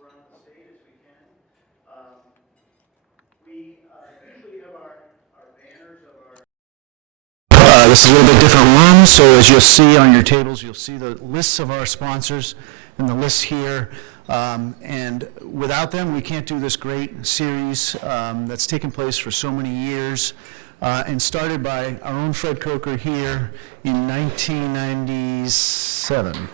around the state as we can. We usually have our banners of our... This is a little bit different room, so as you'll see on your tables, you'll see the lists of our sponsors and the lists here. And without them, we can't do this great series that's taken place for so many years and started by our own Fred Coker here in 1997.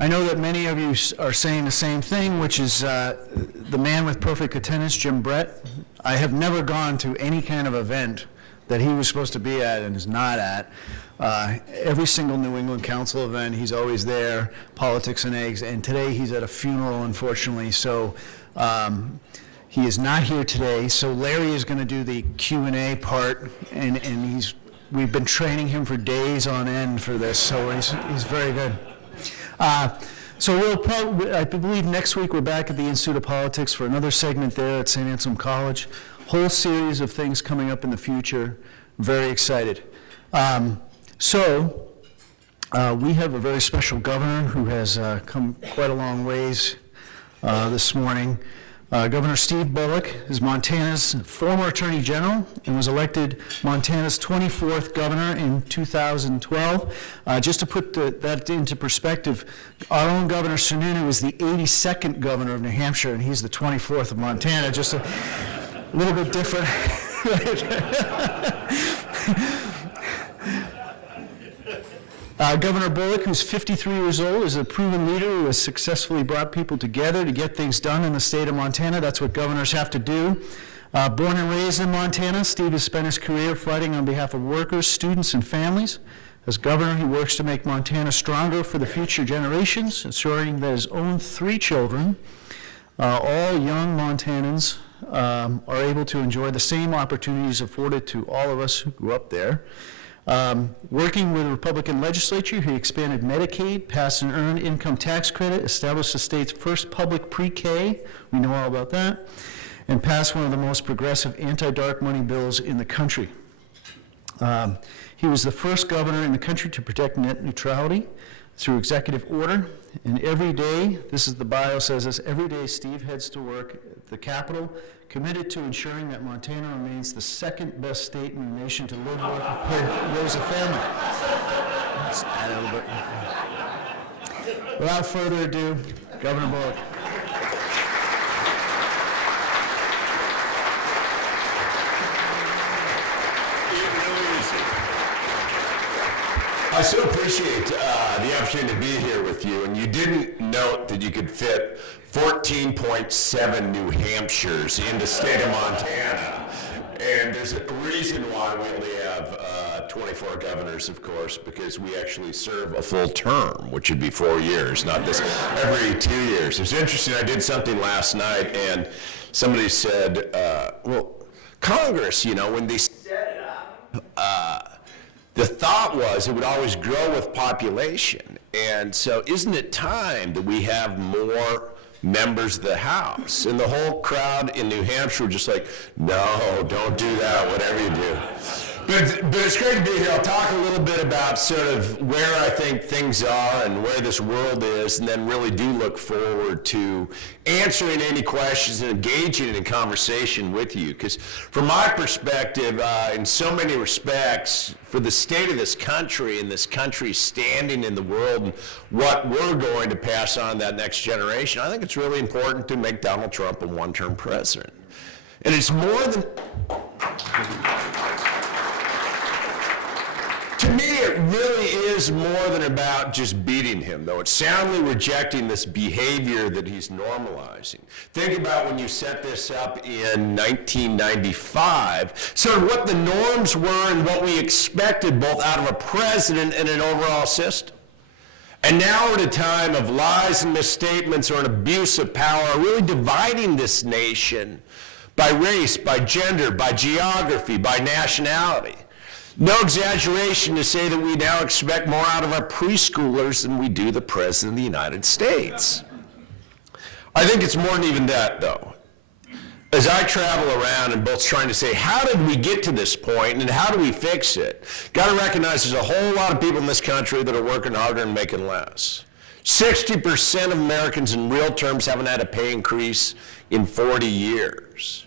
I know that many of you are saying the same thing, which is the man with perfect attendance, Jim Brett. I have never gone to any kind of event that he was supposed to be at and is not at. Every single New England Council event, he's always there, politics and eggs, and today he's at a funeral, unfortunately, so he is not here today. So Larry is going to do the Q&A part, and we've been training him for days on end for this, so he's very good. So we'll probably, I believe next week we're back at the Institute of Politics for another segment there at St. Anselm College. Whole series of things coming up in the future. Very excited. We have a very special governor who has come quite a long ways this morning. Governor Steve Bullock is Montana's former Attorney General and was elected Montana's 24th governor in 2012. Just to put that into perspective, our own Governor Sununu is the 82nd governor of New Hampshire, and he's the 24th of Montana, just a little bit different. Governor Bullock, who's 53 years old, is a proven leader who has successfully brought people together to get things done in the state of Montana. That's what governors have to do. Born and raised in Montana, Steve has spent his career fighting on behalf of workers, students, and families. As governor, he works to make Montana stronger for the future generations, ensuring that his own 3 children, all young Montanans, are able to enjoy the same opportunities afforded to all of us who grew up there. Working with the Republican legislature, he expanded Medicaid, passed an earned income tax credit, established the state's first public pre-K, we know all about that, and passed one of the most progressive anti-dark money bills in the country. He was the first governor in the country to protect net neutrality through executive order, and every day, this is the bio says this, every day Steve heads to work at the Capitol, committed to ensuring that Montana remains the second best state in the nation to live, work, and raise a family. Let's add a little bit. Without further ado, Governor Bullock. I so appreciate the opportunity to be here with you, and you didn't note that you could fit 14.7 New Hampshires in the state of Montana, and there's a reason why we only have 24 governors, of course, because we actually serve a full term, which would be 4 years, not this every 2 years. It was interesting, I did something last night, and somebody said, well, Congress, you know, when they set it up, the thought was it would always grow with population. And so isn't it time that we have more members of the House? And the whole crowd in New Hampshire were just like, no, don't do that, whatever you do. But it's great to be here. I'll talk a little bit about sort of where I think things are and where this world is, and then really do look forward to answering any questions and engaging in conversation with you. Because from my perspective, in so many respects, for the state of this country and this country standing in the world and what we're going to pass on to that next generation, I think it's really important to make Donald Trump a one-term president. And it's more than... To me, it really is more than about just beating him, though. It's soundly rejecting this behavior that he's normalizing. Think about when you set this up in 1995, sort of what the norms were and what we expected both out of a president and an overall system. And now we're at a time of lies and misstatements or an abuse of power, really dividing this nation by race, by gender, by geography, by nationality. No exaggeration to say that we now expect more out of our preschoolers than we do the President of the United States. I think it's more than even that, though. as I travel around and both trying to say, how did we get to this point and how do we fix it? Got to recognize there's a whole lot of people in this country that are working harder and making less. 60% of Americans in real terms haven't had a pay increase in 40 years.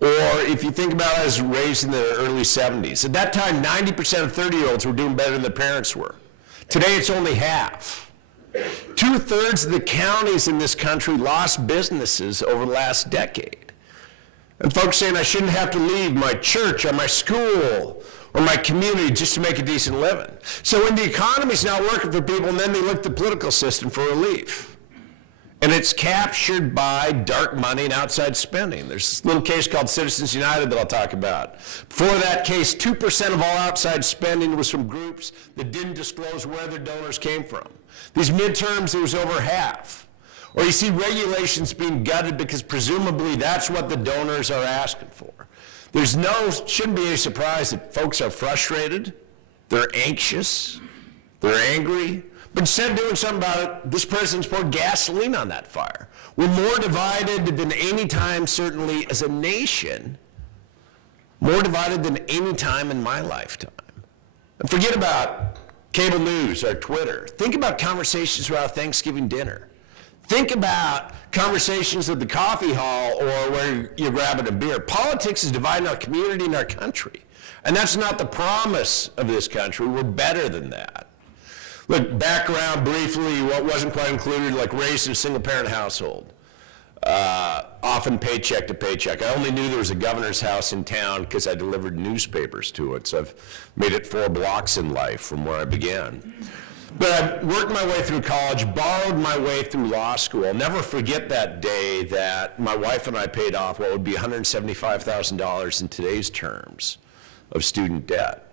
Or if you think about it as raised in the early 70s, at that time 90% of 30-year-olds were doing better than their parents were. Today it's only half. 2/3 of the counties in this country lost businesses over the last decade. And folks saying I shouldn't have to leave my church or my school or my community just to make a decent living. So when the economy's not working for people, and then they look to the political system for relief. And it's captured by dark money and outside spending. There's this little case called Citizens United that I'll talk about. For that case, 2% of all outside spending was from groups that didn't disclose where their donors came from. These midterms, it was over half. Or you see regulations being gutted because presumably that's what the donors are asking for. Shouldn't be any surprise that folks are frustrated, they're anxious, they're angry, but instead of doing something about it, this president's poured gasoline on that fire. We're more divided than any time, certainly as a nation, more divided than any time in my lifetime. And forget about cable news or Twitter. Think about conversations around Thanksgiving dinner. Think about conversations at the coffee hall or where you're grabbing a beer. Politics is dividing our community and our country. And that's not the promise of this country. We're better than that. Look, background briefly, what wasn't quite included, like raised in a single-parent household. Often paycheck to paycheck. I only knew there was a governor's house in town because I delivered newspapers to it. So I've made it 4 blocks in life from where I began. But I worked my way through college, borrowed my way through law school. I'll never forget that day that my wife and I paid off what would be $175,000 in today's terms of student debt.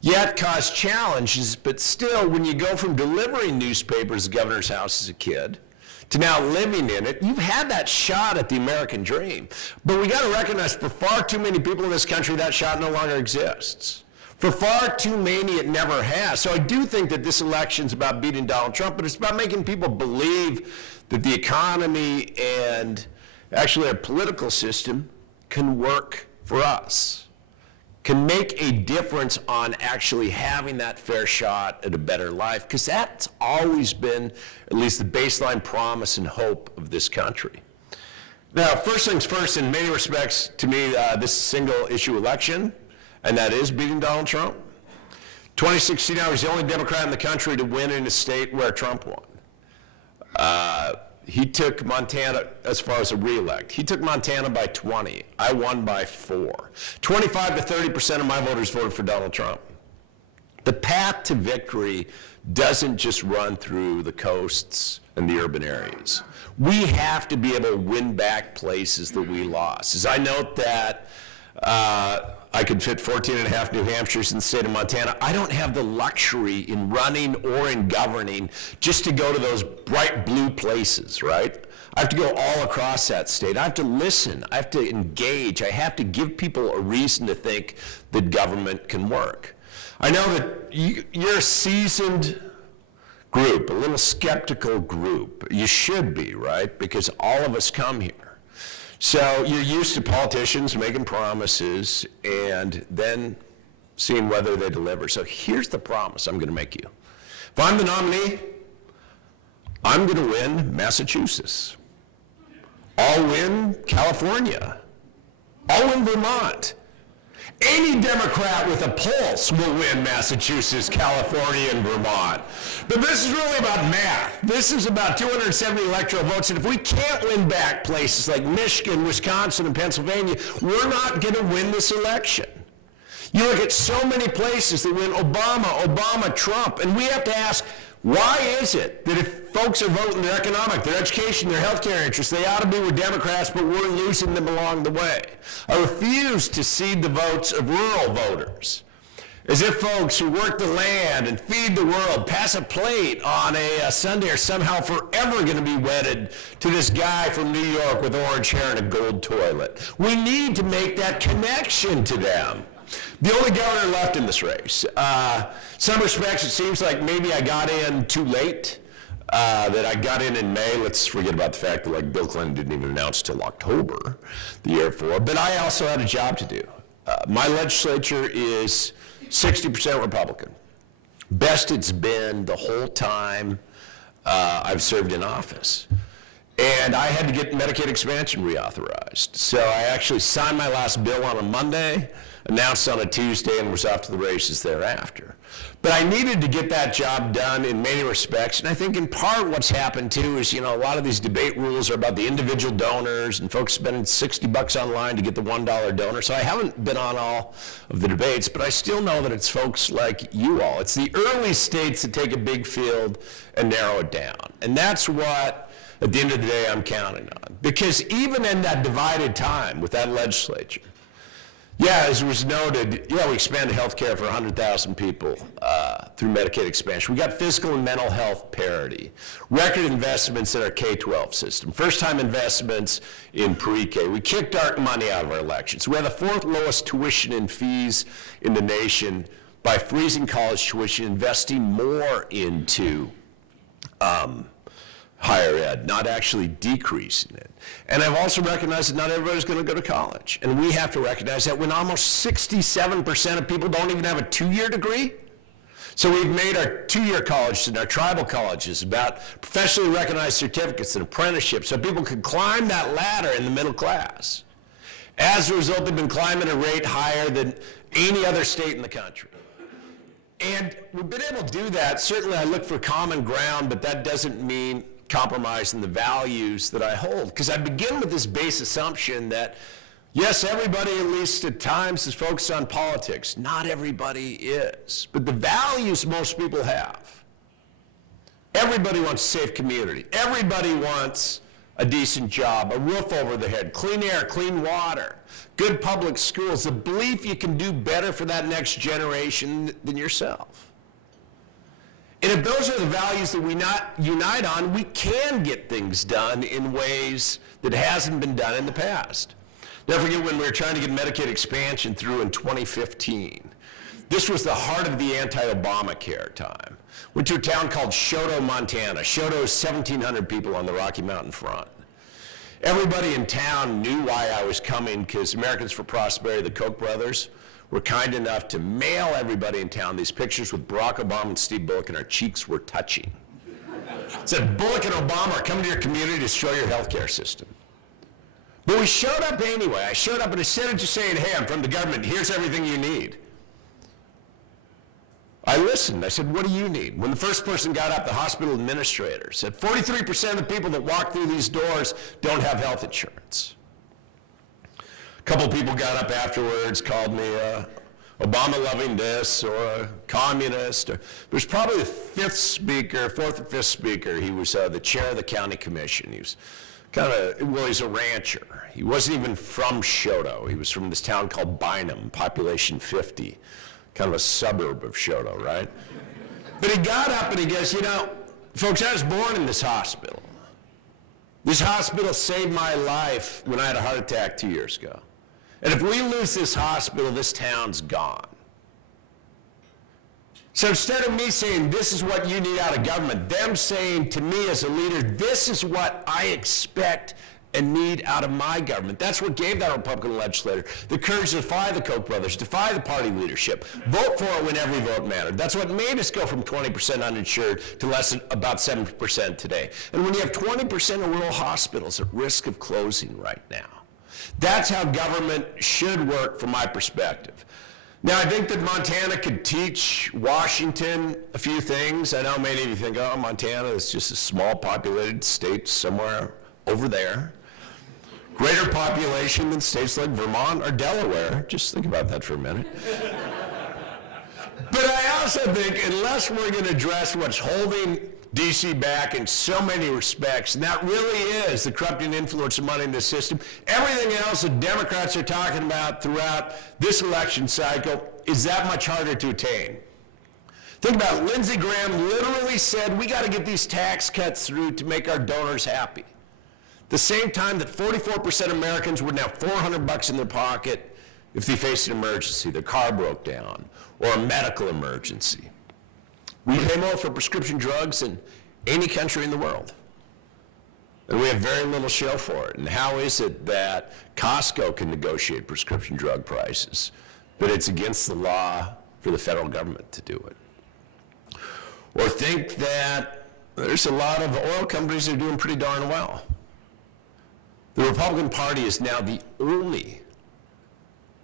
Yet caused challenges, but still, when you go from delivering newspapers at the governor's house as a kid to now living in it, you've had that shot at the American dream. But we got to recognize for far too many people in this country, that shot no longer exists. For far too many, it never has. So I do think that this election's about beating Donald Trump, but it's about making people believe that the economy and actually our political system can work for us, can make a difference on actually having that fair shot at a better life, because that's always been at least the baseline promise and hope of this country. Now, first things first, in many respects, to me, this single issue election, and that is beating Donald Trump. 2016, I was the only Democrat in the country to win in a state where Trump won. He took Montana, as far as a re-elect, he took Montana by 20. I won by 4. 25 to 30% of my voters voted for Donald Trump. The path to victory doesn't just run through the coasts and the urban areas. We have to be able to win back places that we lost. As I note that I could fit 14.5 New Hampshires in the state of Montana. I don't have the luxury in running or in governing just to go to those bright blue places, right? I have to go all across that state. I have to listen. I have to engage. I have to give people a reason to think that government can work. I know that you're a seasoned group, a little skeptical group. You should be, right? Because all of us come here. So you're used to politicians making promises and then seeing whether they deliver. So here's the promise I'm going to make you. If I'm the nominee, I'm going to win Massachusetts. I'll win California. I'll win Vermont. Any Democrat with a pulse will win Massachusetts, California, and Vermont. But this is really about math. This is about 270 electoral votes, and if we can't win back places like Michigan, Wisconsin, and Pennsylvania, we're not going to win this election. You look at so many places that win Obama, Trump, and we have to ask, why is it that if folks are voting their economic, their education, their healthcare interests, they ought to be with Democrats, but we're losing them along the way? I refuse to cede the votes of rural voters, as if folks who work the land and feed the world, pass a plate on a Sunday, are somehow forever going to be wedded to this guy from New York with orange hair and a gold toilet. We need to make that connection to them. The only governor left in this race. Some respects, it seems like maybe I got in too late. that I got in May. Let's forget about the fact that like Bill Clinton didn't even announce till October the year before. But I also had a job to do. My legislature is 60% Republican. Best it's been the whole time I've served in office. And I had to get Medicaid expansion reauthorized. So I actually signed my last bill on a Monday, announced on a Tuesday, and was off to the races thereafter. But I needed to get that job done in many respects, and I think in part what's happened too is, a lot of these debate rules are about the individual donors and folks spending $60 online to get the $1 donor. So I haven't been on all of the debates, but I still know that it's folks like you all. It's the early states that take a big field and narrow it down. And that's what, at the end of the day, I'm counting on. Because even in that divided time with that legislature, as was noted, we expanded health care for 100,000 people through Medicaid expansion. We got physical and mental health parity, record investments in our K-12 system, first-time investments in pre-K. We kicked our money out of our elections. We had the 4th lowest tuition and fees in the nation by freezing college tuition, investing more into higher ed, not actually decreasing it. And I've also recognized that not everybody's going to go to college. And we have to recognize that when almost 67% of people don't even have a 2-year degree. So we've made our 2-year colleges and our tribal colleges about professionally recognized certificates and apprenticeships so people can climb that ladder in the middle class. As a result, they've been climbing at a rate higher than any other state in the country. And we've been able to do that. Certainly I look for common ground, but that doesn't mean compromising the values that I hold. Because I begin with this base assumption that, yes, everybody, at least at times, is focused on politics. Not everybody is. But the values most people have. Everybody wants a safe community. Everybody wants a decent job, a roof over their head, clean air, clean water, good public schools, the belief you can do better for that next generation than yourself. And if those are the values that we not unite on, we can get things done in ways that hasn't been done in the past. Never forget when we were trying to get Medicaid expansion through in 2015. This was the heart of the anti-Obamacare time. Went to a town called Choteau, Montana. Choteau is 1,700 people on the Rocky Mountain front. Everybody in town knew why I was coming because Americans for Prosperity, the Koch brothers, were kind enough to mail everybody in town these pictures with Barack Obama and Steve Bullock, and our cheeks were touching. It said, Bullock and Obama are coming to your community to destroy your healthcare system. But we showed up anyway. I showed up, and instead of just saying, hey, I'm from the government, here's everything you need, I listened. I said, what do you need? When the first person got up, the hospital administrator said, 43% of the people that walk through these doors don't have health insurance. A couple of people got up afterwards, called me Obama-loving this or a communist. It was probably the fourth or fifth speaker. He was the chair of the county commission. He was he's a rancher. He wasn't even from Choteau. He was from this town called Bynum, population 50, kind of a suburb of Choteau, right? But he got up and he goes, folks, I was born in this hospital. This hospital saved my life when I had a heart attack 2 years ago. And if we lose this hospital, this town's gone. So instead of me saying, this is what you need out of government, them saying to me as a leader, this is what I expect and need out of my government. That's what gave that Republican legislator the courage to defy the Koch brothers, defy the party leadership, vote for it when every vote mattered. That's what made us go from 20% uninsured to less than about 7% today. And when you have 20% of rural hospitals at risk of closing right now, that's how government should work from my perspective. Now, I think that Montana could teach Washington a few things. I know many of you think, oh, Montana is just a small populated state somewhere over there. Greater population than states like Vermont or Delaware. Just think about that for a minute. But I also think unless we're going to address what's holding D.C. back in so many respects, and that really is the corrupting influence of money in this system, everything else that Democrats are talking about throughout this election cycle is that much harder to attain. Think about it. Lindsey Graham literally said, we got to get these tax cuts through to make our donors happy. The same time that 44% of Americans would now $400 in their pocket if they faced an emergency, their car broke down, or a medical emergency. We pay more for prescription drugs than any country in the world. And we have very little show for it. And how is it that Costco can negotiate prescription drug prices, but it's against the law for the federal government to do it? Or think that there's a lot of oil companies that are doing pretty darn well. The Republican Party is now the only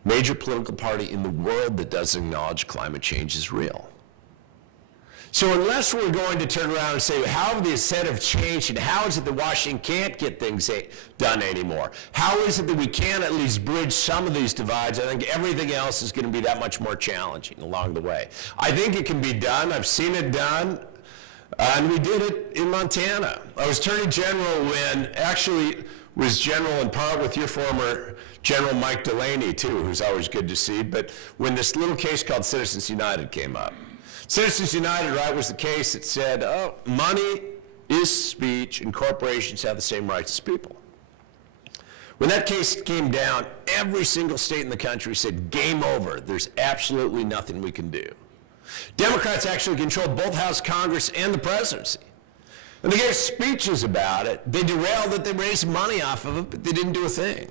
major political party in the world that doesn't acknowledge climate change is real. So unless we're going to turn around and say, how have the incentives changed, and how is it that Washington can't get things done anymore? How is it that we can at least bridge some of these divides? I think everything else is going to be that much more challenging along the way. I think it can be done. I've seen it done. And we did it in Montana. I was Attorney General when, actually was General in part with your former General Mike Delaney too, who's always good to see, but when this little case called Citizens United came up. Citizens United, right, was the case that said, oh, money is speech and corporations have the same rights as people. When that case came down, every single state in the country said, game over, there's absolutely nothing we can do. Democrats actually controlled both House, Congress, and the presidency. And they gave speeches about it. They derailed it, they raised money off of it, but they didn't do a thing.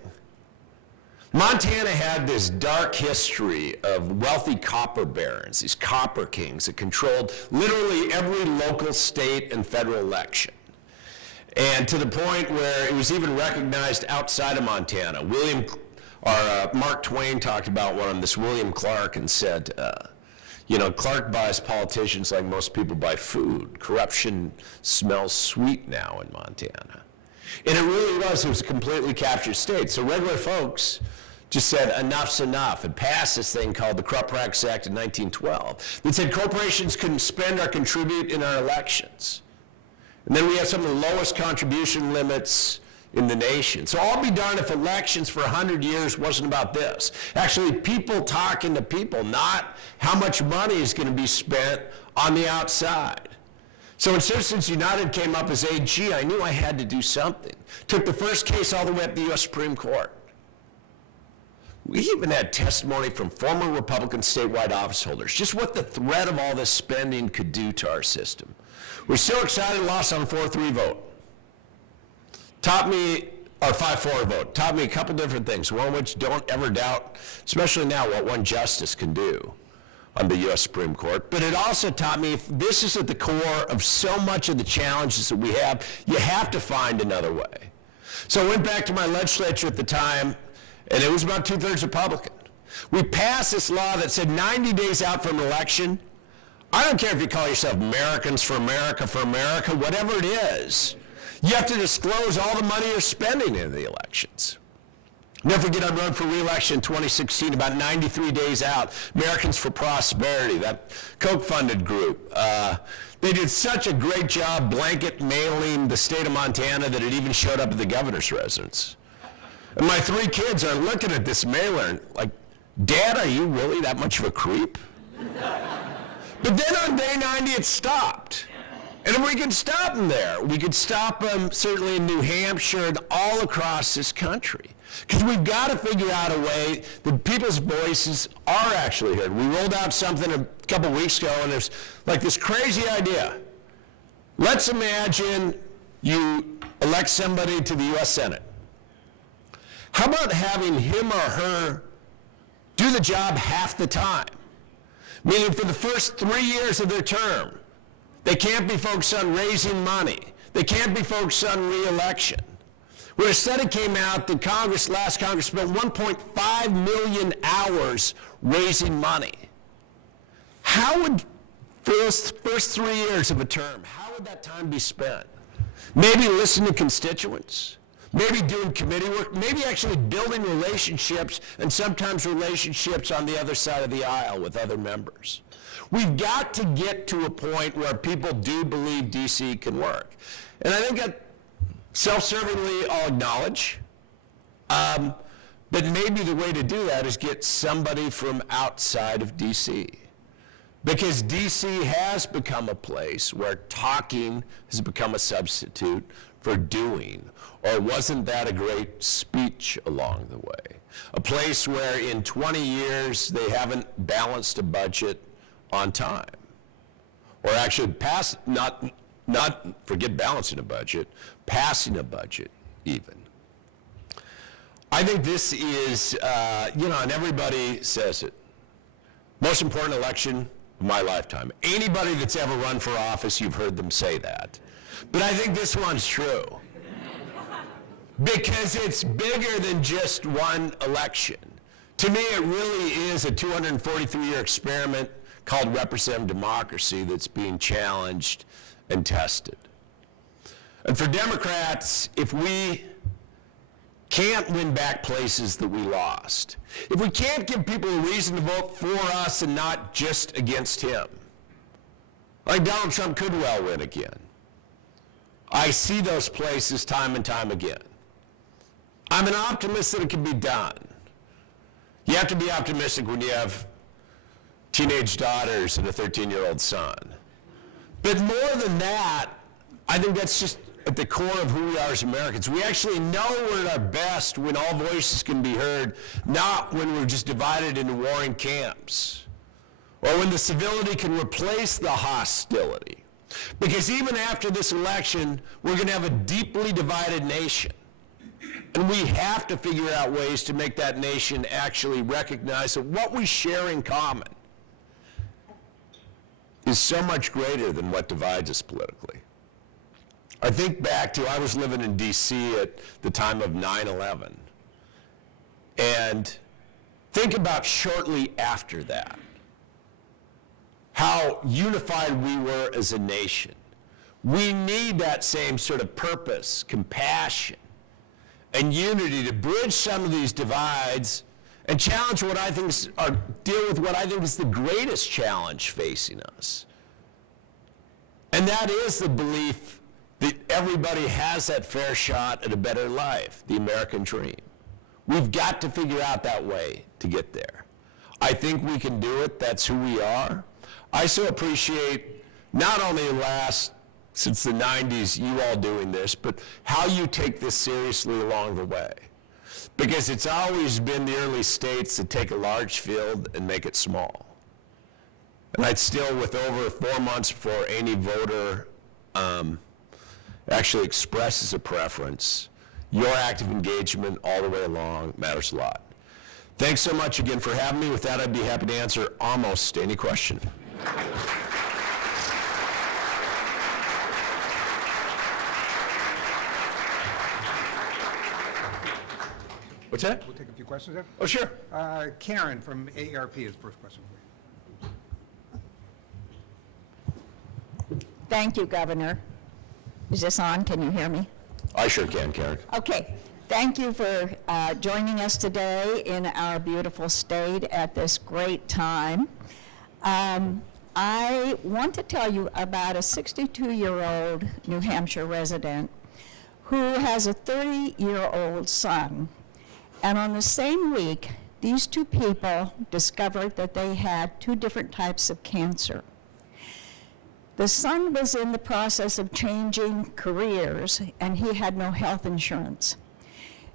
Montana had this dark history of wealthy copper barons, these copper kings that controlled literally every local, state, and federal election. And to the point where it was even recognized outside of Montana. Mark Twain talked about one of them, this William Clark, and said, Clark buys politicians like most people buy food. Corruption smells sweet now in Montana. And it really it was a completely captured state. So regular folks just said, enough's enough, and passed this thing called the Corrupt Practices Act of 1912 that said corporations couldn't spend or contribute in our elections. And then we had some of the lowest contribution limits in the nation. So I'll be darned if elections for 100 years wasn't about this. Actually, people talking to people, not how much money is going to be spent on the outside. So when Citizens United came up as AG, I knew I had to do something. Took the first case all the way up to the U.S. Supreme Court. We even had testimony from former Republican statewide office holders, just what the threat of all this spending could do to our system. We're so excited, lost on a 4-3 vote. Taught me, or 5-4 vote, taught me a couple different things. One which don't ever doubt, especially now, what one justice can do on the U.S. Supreme Court. But it also taught me, if this is at the core of so much of the challenges that we have, you have to find another way. So I went back to my legislature at the time, and it was about 2/3 Republican. We passed this law that said 90 days out from an election, I don't care if you call yourself Americans for America, whatever it is, you have to disclose all the money you're spending in the elections. Never forget, I ran for re-election in 2016, about 93 days out. Americans for Prosperity, that Koch-funded group. They did such a great job blanket mailing the state of Montana that it even showed up at the governor's residence. And my 3 kids are looking at this mailer and like, Dad, are you really that much of a creep? But then on day 90, it stopped. And if we could stop them there, we could stop them certainly in New Hampshire and all across this country. Because we've got to figure out a way that people's voices are actually heard. We rolled out something a couple weeks ago, and there's like this crazy idea. Let's imagine you elect somebody to the U.S. Senate. How about having him or her do the job half the time? Meaning for the first 3 years of their term, they can't be focused on raising money. They can't be focused on re-election. When a study came out that last Congress spent 1.5 million hours raising money. How would, for those first 3 years of a term, how would that time be spent? Maybe listening to constituents. Maybe doing committee work, maybe actually building relationships, and sometimes relationships on the other side of the aisle with other members. We've got to get to a point where people do believe DC can work. And I think that self-servingly I'll acknowledge, but maybe the way to do that is get somebody from outside of DC. Because DC has become a place where talking has become a substitute for doing. Or wasn't that a great speech along the way? A place where in 20 years they haven't balanced a budget on time. Or actually not forget balancing a budget, passing a budget even. I think this is, and everybody says it, most important election of my lifetime. Anybody that's ever run for office, you've heard them say that. But I think this one's true. Because it's bigger than just one election. To me, it really is a 243-year experiment called representative democracy that's being challenged and tested. And for Democrats, if we can't win back places that we lost, if we can't give people a reason to vote for us and not just against him, like Donald Trump could well win again. I see those places time and time again. I'm an optimist that it can be done. You have to be optimistic when you have teenage daughters and a 13-year-old son. But more than that, I think that's just at the core of who we are as Americans. We actually know we're at our best when all voices can be heard, not when we're just divided into warring camps, or when the civility can replace the hostility. Because even after this election, we're going to have a deeply divided nation. And we have to figure out ways to make that nation actually recognize that what we share in common is so much greater than what divides us politically. I think back to, I was living in D.C. at the time of 9/11. And think about shortly after that, how unified we were as a nation. We need that same sort of purpose, compassion, and unity to bridge some of these divides and challenge what I think is, or deal with what I think is the greatest challenge facing us. And that is the belief that everybody has that fair shot at a better life, the American dream. We've got to figure out that way to get there. I think we can do it. That's who we are. I so appreciate not only since the 90s, you all doing this, but how you take this seriously along the way. Because it's always been the early states that take a large field and make it small. And I'd still, with over 4 months before any voter actually expresses a preference, your active engagement all the way along matters a lot. Thanks so much again for having me. With that, I'd be happy to answer almost any question. What's that? We'll take a few questions there. Oh, sure. Karen from AARP is the first question for you. Thank you, Governor. Is this on? Can you hear me? I sure can, Karen. Okay. Thank you for joining us today in our beautiful state at this great time. I want to tell you about a 62-year-old New Hampshire resident who has a 30-year-old son. And on the same week, these two people discovered that they had two different types of cancer. The son was in the process of changing careers, and he had no health insurance.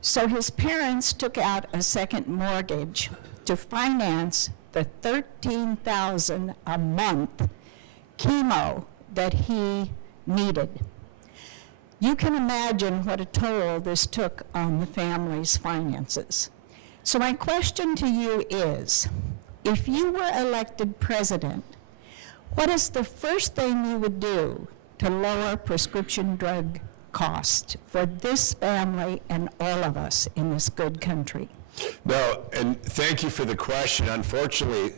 So his parents took out a second mortgage to finance the $13,000 a month chemo that he needed. You can imagine what a toll this took on the family's finances. So my question to you is, if you were elected president, what is the first thing you would do to lower prescription drug costs for this family and all of us in this good country? No, and thank you for the question. Unfortunately,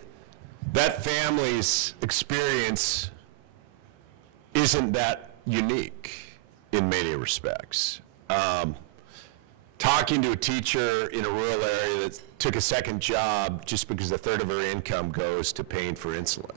that family's experience isn't that unique in many respects. Talking to a teacher in a rural area that took a second job just because a third of her income goes to paying for insulin.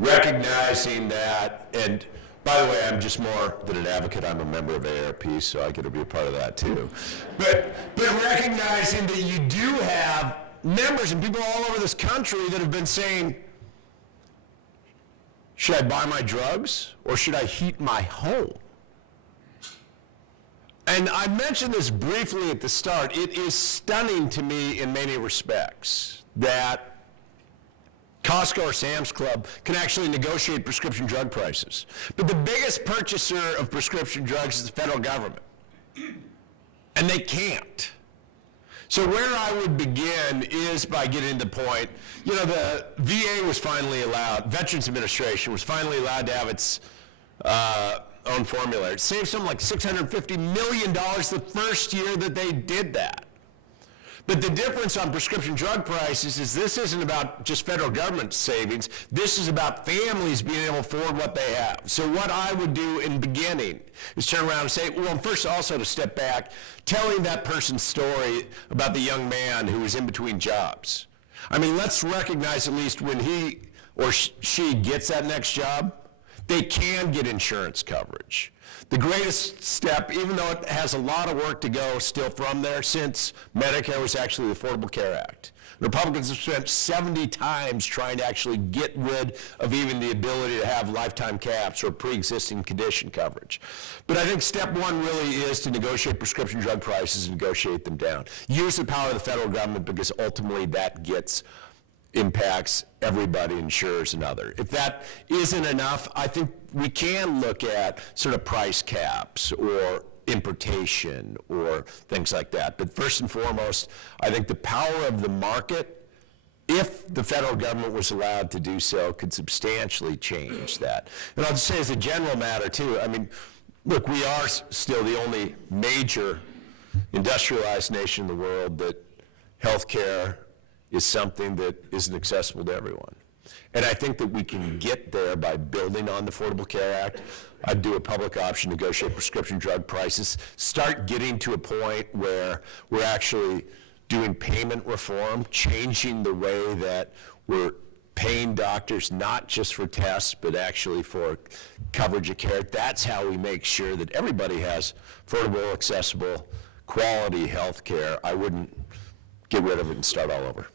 Recognizing that, and by the way, I'm just more than an advocate, I'm a member of AARP, so I get to be a part of that too. But recognizing that you do have members and people all over this country that have been saying, should I buy my drugs or should I heat my home? And I mentioned this briefly at the start. It is stunning to me in many respects that Costco or Sam's Club can actually negotiate prescription drug prices. But the biggest purchaser of prescription drugs is the federal government. And they can't. So where I would begin is by getting to the point, you know, the VA was finally allowed, Veterans Administration was finally allowed to have its own formulary. It saved something like $650 million the first year that they did that. But the difference on prescription drug prices is this isn't about just federal government savings. This is about families being able to afford what they have. So what I would do in the beginning is turn around and say, well, first also to step back, telling that person's story about the young man who was in between jobs. I mean, let's recognize at least when he or she gets that next job, they can get insurance coverage. The greatest step, even though it has a lot of work to go still from there, since Medicare was actually the Affordable Care Act. Republicans have spent 70 times trying to actually get rid of even the ability to have lifetime caps or pre-existing condition coverage. But I think step one really is to negotiate prescription drug prices and negotiate them down. Use the power of the federal government because ultimately that impacts everybody, insurers and other. If that isn't enough, I think we can look at sort of price caps or importation or things like that. But first and foremost, I think the power of the market, if the federal government was allowed to do so, could substantially change that. And I'll just say as a general matter too, I mean, look, we are still the only major industrialized nation in the world that healthcare is something that isn't accessible to everyone. And I think that we can get there by building on the Affordable Care Act. I'd do a public option, negotiate prescription drug prices, start getting to a point where we're actually doing payment reform, changing the way that we're paying doctors not just for tests, but actually for coverage of care. That's how we make sure that everybody has affordable, accessible, quality health care. I wouldn't get rid of it and start all over.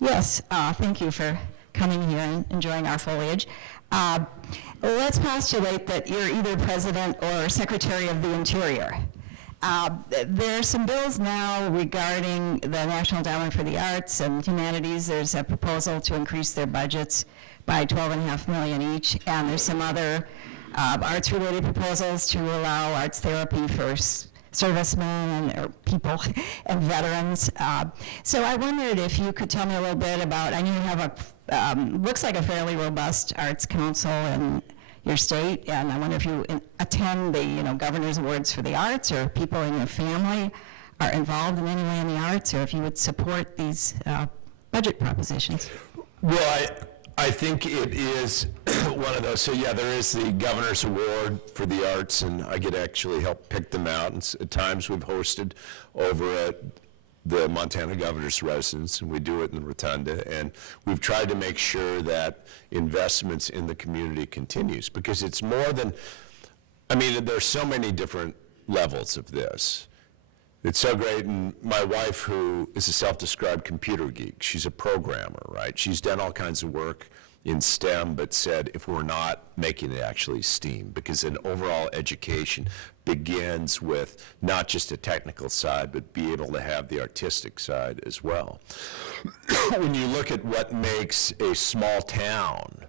Yes, thank you for coming here and enjoying our foliage. Let's postulate that you're either President or Secretary of the Interior. There are some bills now regarding the National Endowment for the Arts and Humanities. There's a proposal to increase their budgets by $12.5 million each, and there's some other arts-related proposals to allow arts therapy for servicemen or people and veterans. So I wondered if you could tell me a little bit about, I know you have a, looks like a fairly robust arts council in your state, and I wonder if you attend the Governor's Awards for the Arts, or people in your family are involved in any way in the arts, or if you would support these budget propositions. Well, I think it is one of those. So yeah, there is the Governor's Award for the Arts, and I get to actually help pick them out. And at times we've hosted over at the Montana Governor's residence, and we do it in the Rotunda. And we've tried to make sure that investments in the community continues, because it's more than, I mean, there's so many different levels of this. It's so great, and my wife, who is a self-described computer geek, she's a programmer, right? She's done all kinds of work in STEM, but said if we're not making it actually STEAM, because an overall education begins with not just a technical side, but be able to have the artistic side as well. When you look at what makes a small town,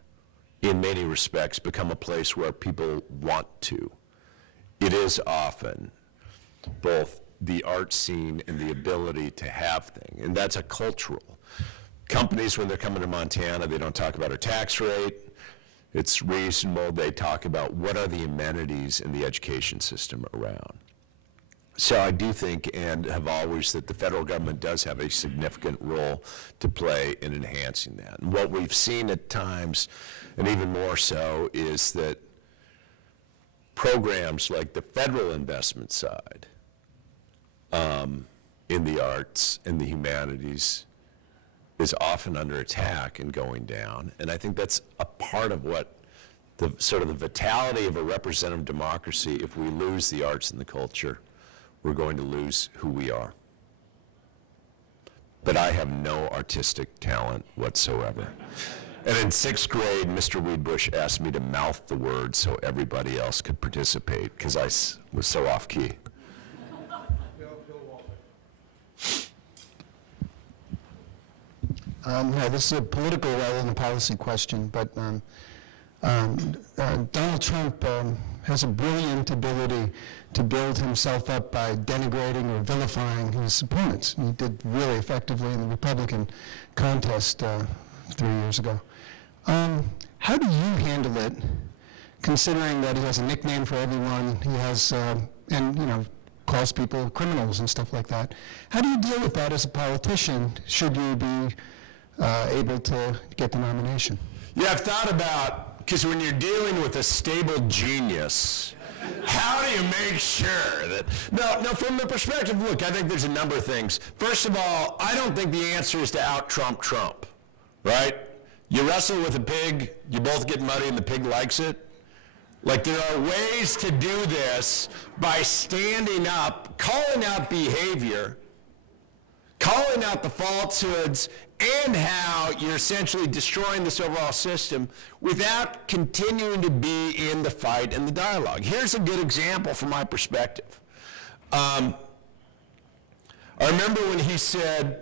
in many respects, become a place where people want to, it is often both the art scene and the ability to have things, and that's a cultural. Companies, when they're coming to Montana, they don't talk about our tax rate. It's reasonable. They talk about what are the amenities in the education system around. So I do think, and have always, that the federal government does have a significant role to play in enhancing that. And what we've seen at times, and even more so, is that programs like the federal investment side in the arts and the humanities is often under attack and going down. And I think that's a part of what the sort of the vitality of a representative democracy. If we lose the arts and the culture, we're going to lose who we are. But I have no artistic talent whatsoever. And in 6th grade, Mr. Weedbush asked me to mouth the words so everybody else could participate, because I was so off key. Yeah, this is a political rather than a policy question, but Donald Trump has a brilliant ability to build himself up by denigrating or vilifying his opponents. He did really effectively in the Republican contest 3 years ago. How do you handle it, considering that he has a nickname for everyone, he has, and you know, calls people criminals and stuff like that? How do you deal with that as a politician, should you be able to get the nomination? Yeah, I've thought about, because when you're dealing with a stable genius, how do you make sure that, no, from the perspective, look, I think there's a number of things. First of all, I don't think the answer is to out-Trump Trump, right? You wrestle with a pig, you both get muddy and the pig likes it. Like, there are ways to do this by standing up, calling out behavior, calling out the falsehoods, and how you're essentially destroying this overall system without continuing to be in the fight and the dialogue. Here's a good example from my perspective. I remember when he sent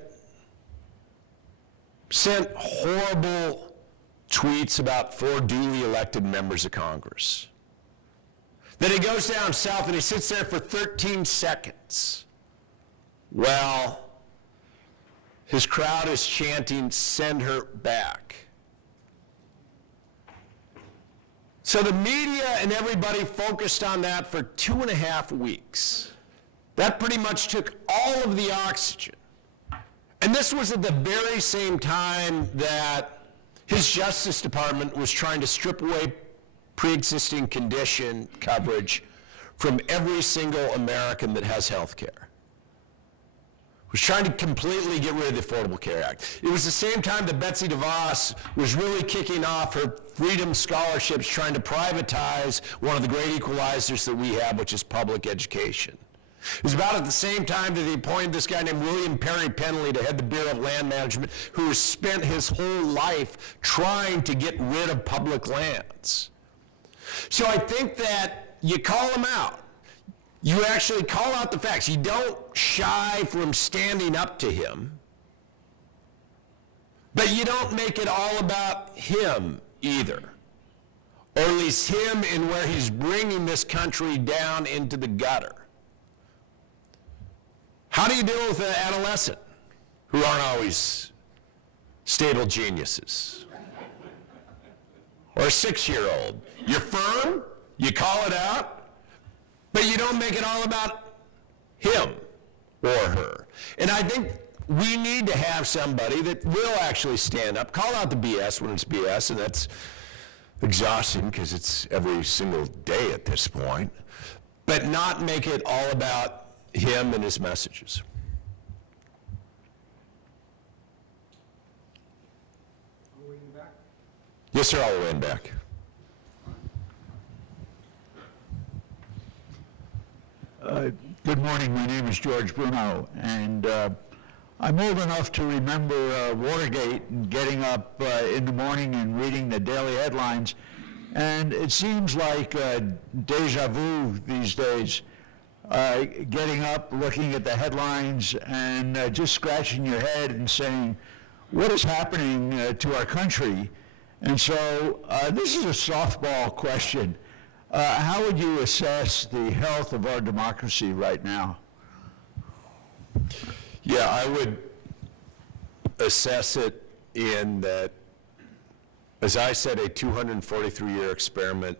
horrible tweets about 4 duly elected members of Congress. Then he goes down south and he sits there for 13 seconds. Well, his crowd is chanting, "Send her back." So the media and everybody focused on that for 2.5 weeks. That pretty much took all of the oxygen. And this was at the very same time that his Justice Department was trying to strip away pre-existing condition coverage from every single American that has health care. Was trying to completely get rid of the Affordable Care Act. It was the same time that Betsy DeVos was really kicking off her freedom scholarships, trying to privatize one of the great equalizers that we have, which is public education. It was about at the same time that he appointed this guy named William Perry Penley to head the Bureau of Land Management, who has spent his whole life trying to get rid of public lands. So I think that you call him out. You actually call out the facts. You don't shy from standing up to him, but you don't make it all about him either, or at least him in where he's bringing this country down into the gutter. How do you deal with an adolescent who aren't always stable geniuses? Or a 6-year-old? You're firm, you call it out, but you don't make it all about him or her. And I think we need to have somebody that will actually stand up, call out the BS when it's BS, and that's exhausting because it's every single day at this point, but not make it all about him and his messages. All the way in the back? Yes, sir, all the way in back. Good morning. My name is George Bruno, and I'm old enough to remember Watergate and getting up in the morning and reading the daily headlines, and it seems like deja vu these days. Getting up, looking at the headlines, and just scratching your head and saying, what is happening to our country? And so this is a softball question. How would you assess the health of our democracy right now? Yeah, I would assess it in that, as I said, a 243-year experiment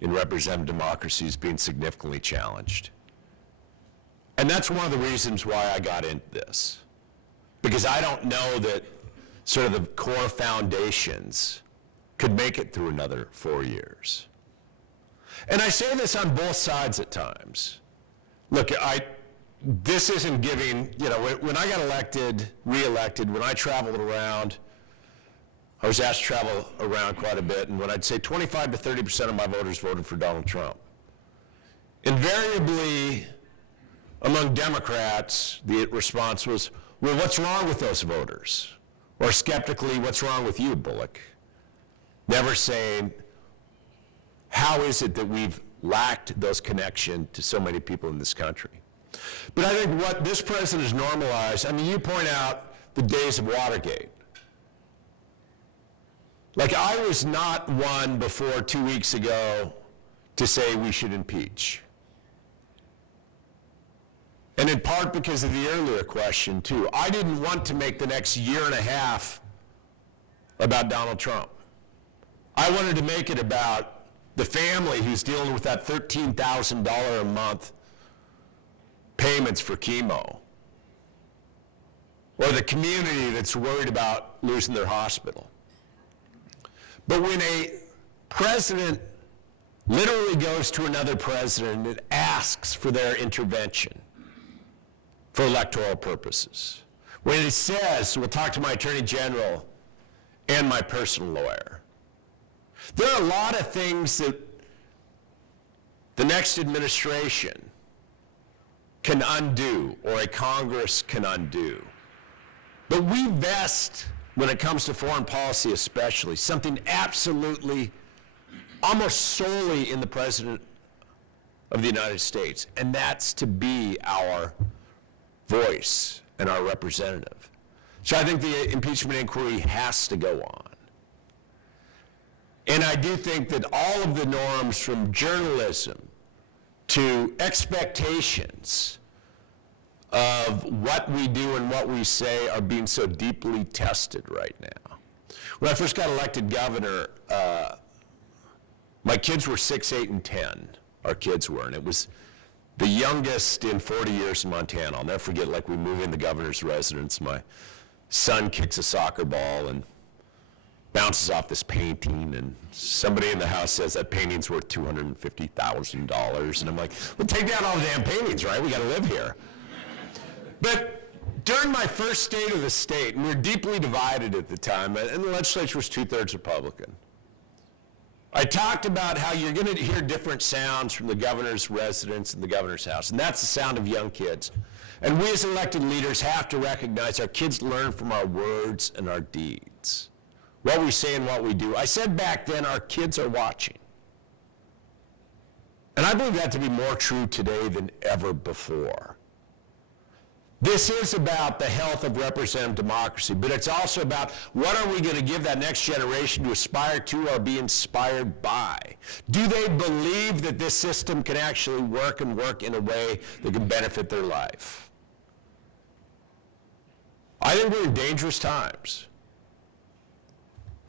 in representative democracy is being significantly challenged. And that's one of the reasons why I got into this. Because I don't know that sort of the core foundations could make it through another 4 years. And I say this on both sides at times. Look, this isn't giving, you know, when I got re-elected, when I traveled around, I was asked to travel around quite a bit, and when I'd say 25 to 30% of my voters voted for Donald Trump. Invariably, among Democrats, the response was, well, what's wrong with those voters? Or skeptically, what's wrong with you, Bullock? Never saying, how is it that we've lacked those connections to so many people in this country? But I think what this president has normalized, I mean, you point out the days of Watergate. Like, I was not one before 2 weeks ago to say we should impeach. And in part because of the earlier question, too. I didn't want to make the next year and a half about Donald Trump. I wanted to make it about the family who's dealing with that $13,000 a month payments for chemo, or the community that's worried about losing their hospital. But when a president literally goes to another president and asks for their intervention for electoral purposes, when he says, we'll talk to my attorney general and my personal lawyer, there are a lot of things that the next administration can undo, or a Congress can undo. But we vest, when it comes to foreign policy especially, something absolutely, almost solely in the President of the United States, and that's to be our voice and our representative. So I think the impeachment inquiry has to go on. And I do think that all of the norms, from journalism to expectations of what we do and what we say, are being so deeply tested right now. When I first got elected governor, my kids were 6, 8, and 10. Our kids were, and it was the youngest in 40 years in Montana. I'll never forget, like, we move in the governor's residence, my son kicks a soccer ball and bounces off this painting, and somebody in the house says that painting's worth $250,000, and I'm like, well, take down all the damn paintings, right? We gotta live here. But during my first state of the state, and we were deeply divided at the time, and the legislature was 2/3 Republican, I talked about how you're gonna hear different sounds from the governor's residence and the governor's house, and that's the sound of young kids. And we as elected leaders have to recognize our kids learn from our words and our deeds. What we say and what we do. I said back then, our kids are watching. And I believe that to be more true today than ever before. This is about the health of representative democracy, but it's also about what are we going to give that next generation to aspire to or be inspired by? Do they believe that this system can actually work and work in a way that can benefit their life? I think we're in dangerous times.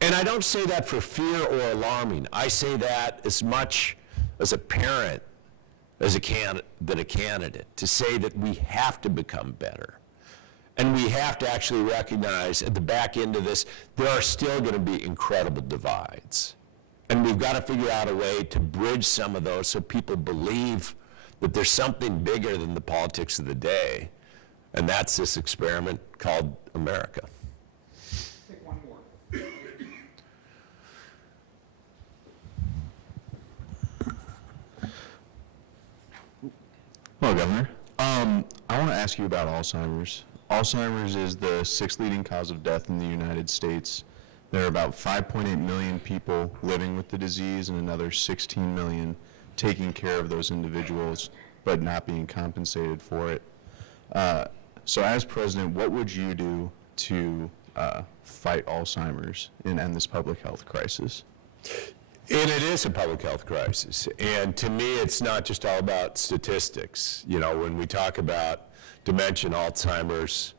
And I don't say that for fear or alarming. I say that as much as a parent as a candidate, to say that we have to become better. And we have to actually recognize at the back end of this, there are still going to be incredible divides. And we've got to figure out a way to bridge some of those so people believe that there's something bigger than the politics of the day. And that's this experiment called America. Take one more. Hello, Governor. I want to ask you about Alzheimer's. Alzheimer's is the 6th leading cause of death in the United States. There are about 5.8 million people living with the disease and another 16 million taking care of those individuals but not being compensated for it. So as president, what would you do to fight Alzheimer's and end this public health crisis? And it is a public health crisis. And to me, it's not just all about statistics. You know, when we talk about dementia and Alzheimer's,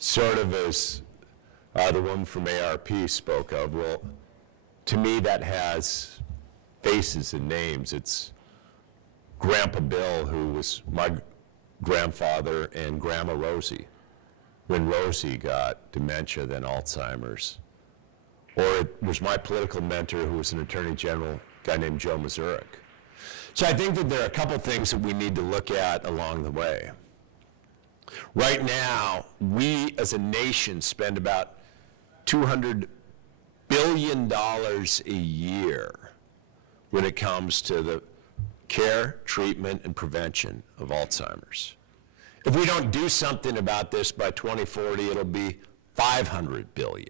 sort of as the woman from ARP spoke of, well, to me that has faces and names. It's Grandpa Bill, who was my grandfather, and Grandma Rosie, when Rosie got dementia, then Alzheimer's. Or it was my political mentor, who was an attorney general, a guy named Joe Mazurek. So I think that there are a couple things that we need to look at along the way. Right now, we as a nation spend about $200 billion a year when it comes to the care, treatment, and prevention of Alzheimer's. If we don't do something about this by 2040, it'll be $500 billion.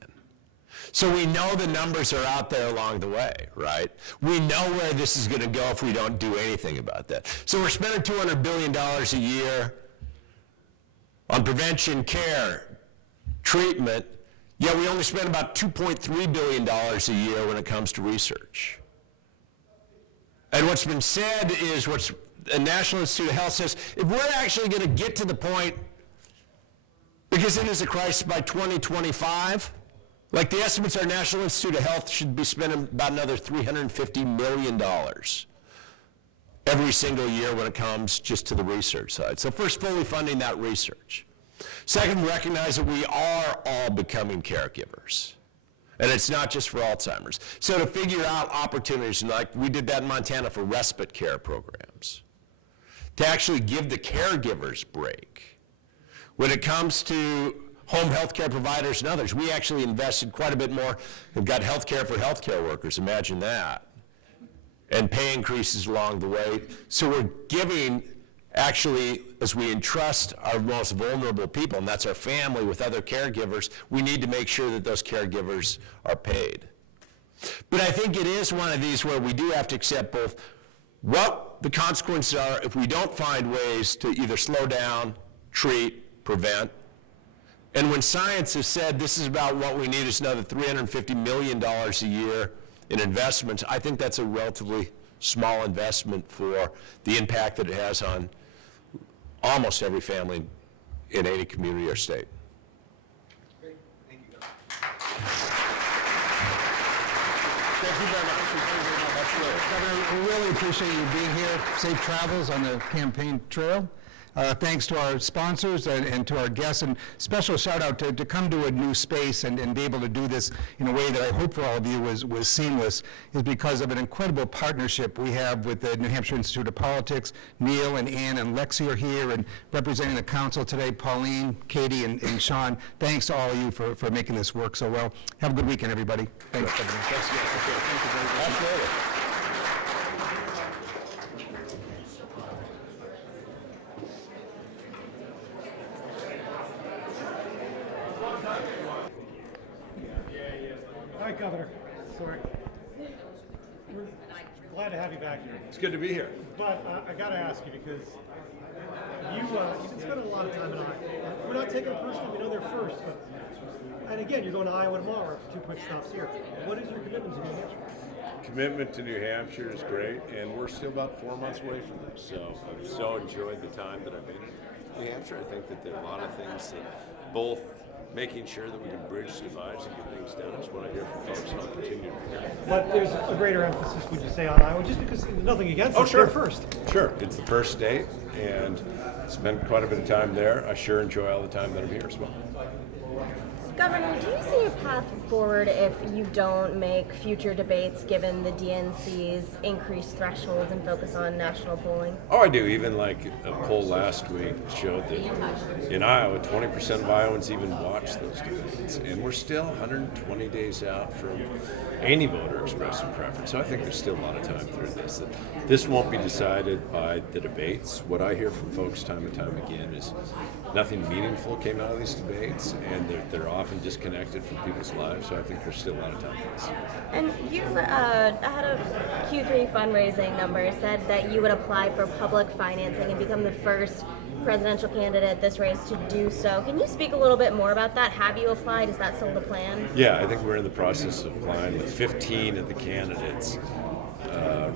So we know the numbers are out there along the way, right? We know where this is going to go if we don't do anything about that. So we're spending $200 billion a year on prevention, care, treatment, Yet we only spend about $2.3 billion a year when it comes to research. And what's been said is what the National Institute of Health says, if we're actually going to get to the point, because it is a crisis by 2025, like the estimates, our National Institute of Health should be spending about another $350 million every single year when it comes just to the research side. So first, fully funding that research. Second, recognize that we are all becoming caregivers. And it's not just for Alzheimer's. So to figure out opportunities, like we did that in Montana for respite care programs, to actually give the caregivers break. When it comes to home health care providers and others, we actually invested quite a bit more. We've got health care for healthcare workers, imagine that. And pay increases along the way. So we're giving, actually, as we entrust our most vulnerable people, and that's our family, with other caregivers, we need to make sure that those caregivers are paid. But I think it is one of these where we do have to accept both what the consequences are if we don't find ways to either slow down, treat, prevent. And when science has said this is about what we need is another $350 million a year in investments, I think that's a relatively small investment for the impact that it has on almost every family in any community or state. Great. Thank you. Thank you very much. Governor, we really appreciate you being here. Safe travels on the campaign trail. Thanks to our sponsors and to our guests, and special shout out to come to a new space and be able to do this in a way that I hope for all of you was seamless, is because of an incredible partnership we have with the New Hampshire Institute of Politics. Neil and Ann and Lexi are here, and representing the council today, Pauline, Katie, and Sean. Thanks to all of you for making this work so well. Have a good weekend, everybody. Thanks, Governor. Thank you very much. Absolutely. All right, Governor. Sorry. We're glad to have you back here. It's good to be here. But I got to ask you because you've been spending a lot of time in Iowa. We're not taking it personally. We know they're first. And again, you're going to Iowa tomorrow for 2 quick stops here. What is your commitment to New Hampshire? Commitment to New Hampshire is great, and we're still about 4 months away from this. So I've so enjoyed the time that I've been in New Hampshire. I think that there are a lot of things that both making sure that we can bridge divides and get things done is what I hear from folks, and I'll continue to do. But there's a greater emphasis, would you say, on Iowa, just because nothing against it, sure. they're first. Sure, it's the first state, and spent quite a bit of time there. I sure enjoy all the time that I'm here as well. Governor, do you see a path forward if you don't make future debates given the DNC's increased thresholds and focus on national polling? Oh, I do. Even like a poll last week showed that in Iowa, 20% of Iowans even watch those debates. And we're still 120 days out from any voter expressing preference. So I think there's still a lot of time through this. This won't be decided by the debates. What I hear from folks time and time again is nothing meaningful came out of these debates, and they're often disconnected from people's lives. So I think there's still a lot of time for this. And you, ahead of Q3 fundraising numbers, said that you would apply for public financing and become the first presidential candidate at this race to do so. Can you speak a little bit more about that? Have you applied? Is that still the plan? Yeah, I think we're in the process of applying. With 15 of the candidates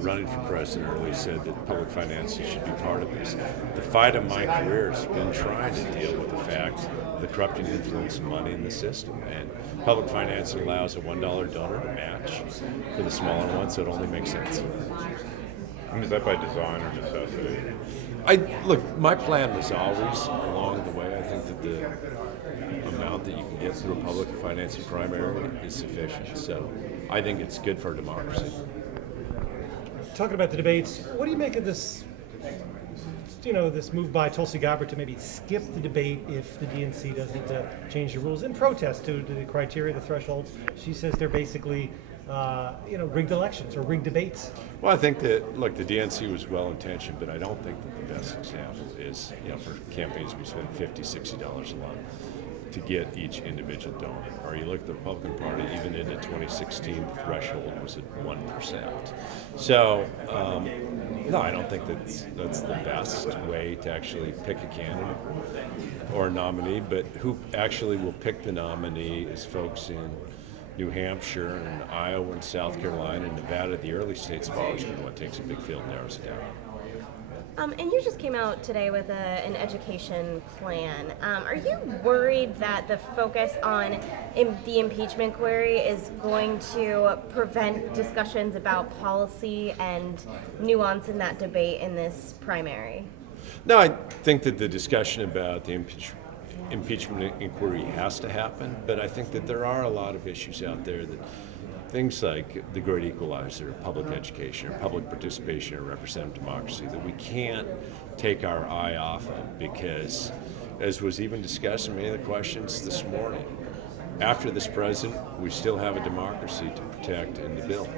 running for president early said that public financing should be part of this. The fight of my career has been trying to deal with the fact of the corrupting influence of money in the system. And public financing allows a $1 donor to match for the smaller ones, so it only makes sense. And is that by design or necessity? Look, my plan was always along the way. I think that the amount that you can get through a public financing primary is sufficient. So I think it's good for democracy. Talking about the debates, what do you make of this, this move by Tulsi Gabbard to maybe skip the debate if the DNC doesn't change the rules in protest to the criteria, the thresholds? She says they're basically, rigged elections or rigged debates. Well, I think that, look, the DNC was well-intentioned, but I don't think that the best example is, for campaigns we spend $50, $60 a month to get each individual donor. Or you look at the Republican Party, even into 2016, the threshold was at 1%. So No, I don't think that's the best way to actually pick a candidate or a nominee, but who actually will pick the nominee is folks in New Hampshire and Iowa and South Carolina and Nevada. The early states have always been what takes a big field and narrows it down. And you just came out today with an education plan. Are you worried that the focus on the impeachment query is going to prevent discussions about policy and nuance in that debate in this primary? No, I think that the discussion about the impeachment inquiry has to happen, but I think that there are a lot of issues out there that things like the great equalizer, public education, or public participation, or representative democracy, that we can't take our eye off of because, as was even discussed in many of the questions this morning, after this president, we still have a democracy to protect and to build.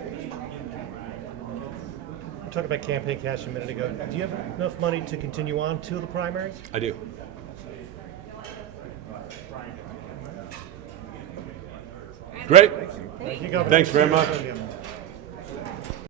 We talked about campaign cash a minute ago. Do you have enough money to continue on to the primaries? I do. Great. Thank you, Governor. Thanks very much.